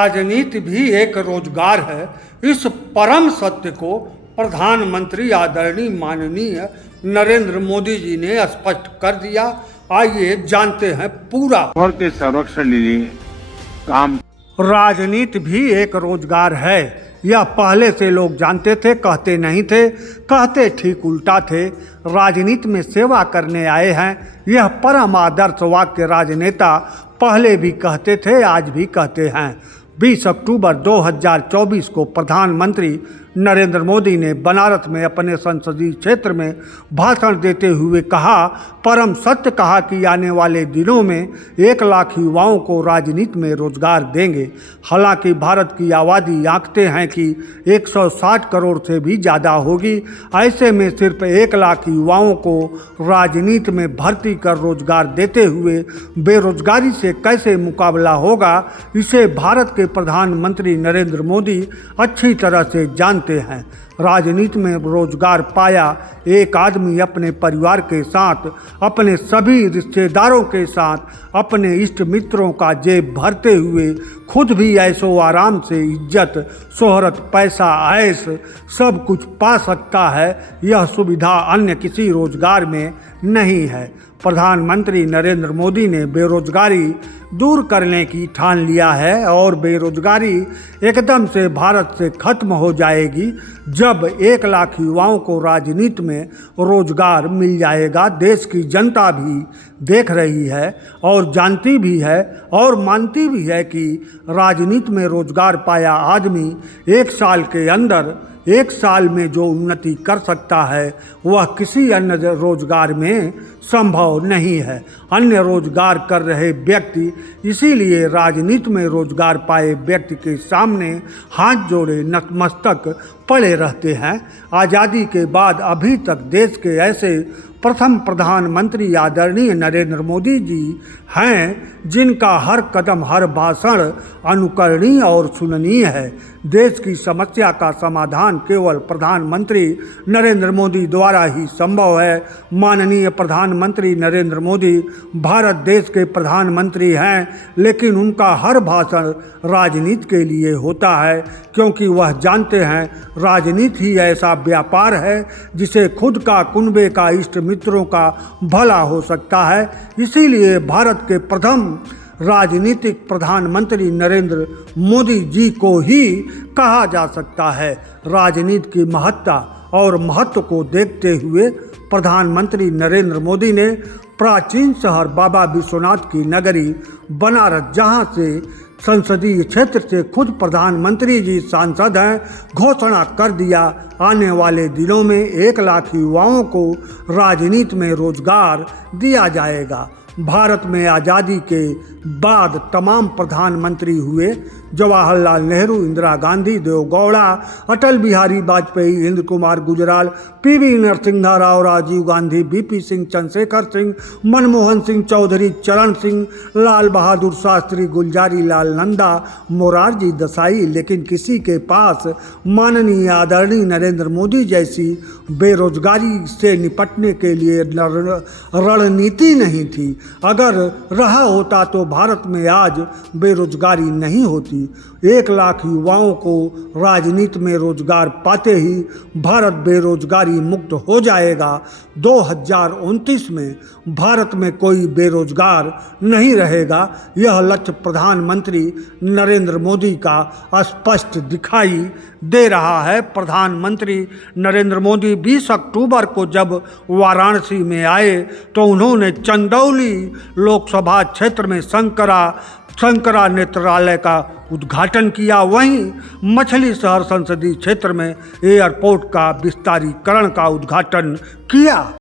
राजनीति भी एक रोजगार है। इस परम सत्य को प्रधानमंत्री आदरणीय माननीय नरेंद्र मोदी जी ने स्पष्ट कर दिया। आइए जानते हैं पूरा। के संरक्षण के लिए काम। राजनीति भी एक रोजगार है, यह पहले से लोग जानते थे, कहते नहीं थे, कहते ठीक उल्टा थे। राजनीति में सेवा करने आए हैं, यह परम आदर्श वाक्य राजनेता पहले भी कहते थे, आज भी कहते हैं। 20 अक्टूबर 2024 को प्रधानमंत्री नरेंद्र मोदी ने बनारस में अपने संसदीय क्षेत्र में भाषण देते हुए कहा, परम सत्य कहा कि आने वाले दिनों में 1 लाख युवाओं को राजनीति में रोजगार देंगे। हालांकि भारत की आबादी आंकते हैं कि 160 करोड़ से भी ज़्यादा होगी। ऐसे में सिर्फ 1 लाख युवाओं को राजनीति में भर्ती कर रोजगार देते हुए बेरोजगारी से कैसे मुकाबला होगा, इसे भारत के प्रधानमंत्री नरेंद्र मोदी अच्छी तरह से जानते हैं। राजनीति में रोजगार पाया एक आदमी अपने परिवार के साथ, अपने सभी रिश्तेदारों के साथ, अपने इष्ट मित्रों का जेब भरते हुए खुद भी ऐशो आराम से इज्जत, शोहरत, पैसा, ऐश सब कुछ पा सकता है। यह सुविधा अन्य किसी रोजगार में नहीं है। प्रधानमंत्री नरेंद्र मोदी ने बेरोजगारी दूर करने की ठान लिया है और बेरोजगारी एकदम से भारत से खत्म हो जाएगी जब 1 लाख युवाओं को राजनीति में रोजगार मिल जाएगा। देश की जनता भी देख रही है और जानती भी है और मानती भी है कि राजनीति में रोजगार पाया आदमी 1 साल के अंदर 1 साल में जो उन्नति कर सकता है वह किसी अन्य रोजगार में संभव नहीं है। अन्य रोजगार कर रहे व्यक्ति इसीलिए राजनीति में रोजगार पाए व्यक्ति के सामने हाथ जोड़े नतमस्तक पड़े रहते हैं। आज़ादी के बाद अभी तक देश के ऐसे प्रथम प्रधानमंत्री आदरणीय नरेंद्र मोदी जी हैं जिनका हर कदम, हर भाषण अनुकरणीय और सुननीय है। देश की समस्या का समाधान केवल प्रधानमंत्री नरेंद्र मोदी द्वारा ही संभव है। माननीय प्रधानमंत्री नरेंद्र मोदी भारत देश के प्रधानमंत्री हैं, लेकिन उनका हर भाषण राजनीति के लिए होता है, क्योंकि वह जानते हैं राजनीति ही ऐसा व्यापार है जिसे खुद का, कुनबे का, इष्ट मित्रों का भला हो सकता है। इसीलिए भारत के प्रथम राजनीतिक प्रधानमंत्री नरेंद्र मोदी जी को ही कहा जा सकता है। राजनीति की महत्ता और महत्व को देखते हुए प्रधानमंत्री नरेंद्र मोदी ने प्राचीन शहर बाबा विश्वनाथ की नगरी बनारस, जहां से संसदीय क्षेत्र से खुद प्रधानमंत्री जी सांसद हैं, घोषणा कर दिया आने वाले दिनों में 1 लाख युवाओं को राजनीति में रोजगार दिया जाएगा। भारत में आज़ादी के बाद तमाम प्रधानमंत्री हुए, जवाहरलाल नेहरू, इंदिरा गांधी, देवगौड़ा, अटल बिहारी वाजपेयी, इंद्र कुमार गुजराल, पीवी नरसिम्हा राव, राजीव गांधी, वीपी सिंह, चंद्रशेखर सिंह, मनमोहन सिंह चौधरी, चरण सिंह, लाल बहादुर शास्त्री, गुलजारी लाल नंदा, मोरारजी देसाई, लेकिन किसी के पास माननीय आदरणीय नरेंद्र मोदी जैसी बेरोजगारी से निपटने के लिए रणनीति नहीं थी। अगर रहा होता तो भारत में आज बेरोजगारी नहीं होती। 1 लाख युवाओं को राजनीति में रोजगार पाते ही भारत बेरोजगारी मुक्त हो जाएगा। 2029 में भारत में कोई बेरोजगार नहीं रहेगा। यह लक्ष्य प्रधानमंत्री नरेंद्र मोदी का स्पष्ट दिखाई दे रहा है। प्रधानमंत्री नरेंद्र मोदी 20 अक्टूबर को जब वाराणसी में आए तो उन्होंने चंदौली लोकसभा क्षेत्र में शंकरा नेत्रालय का उद्घाटन किया। वहीं मछली शहर संसदीय क्षेत्र में एयरपोर्ट का विस्तारीकरण का उद्घाटन किया।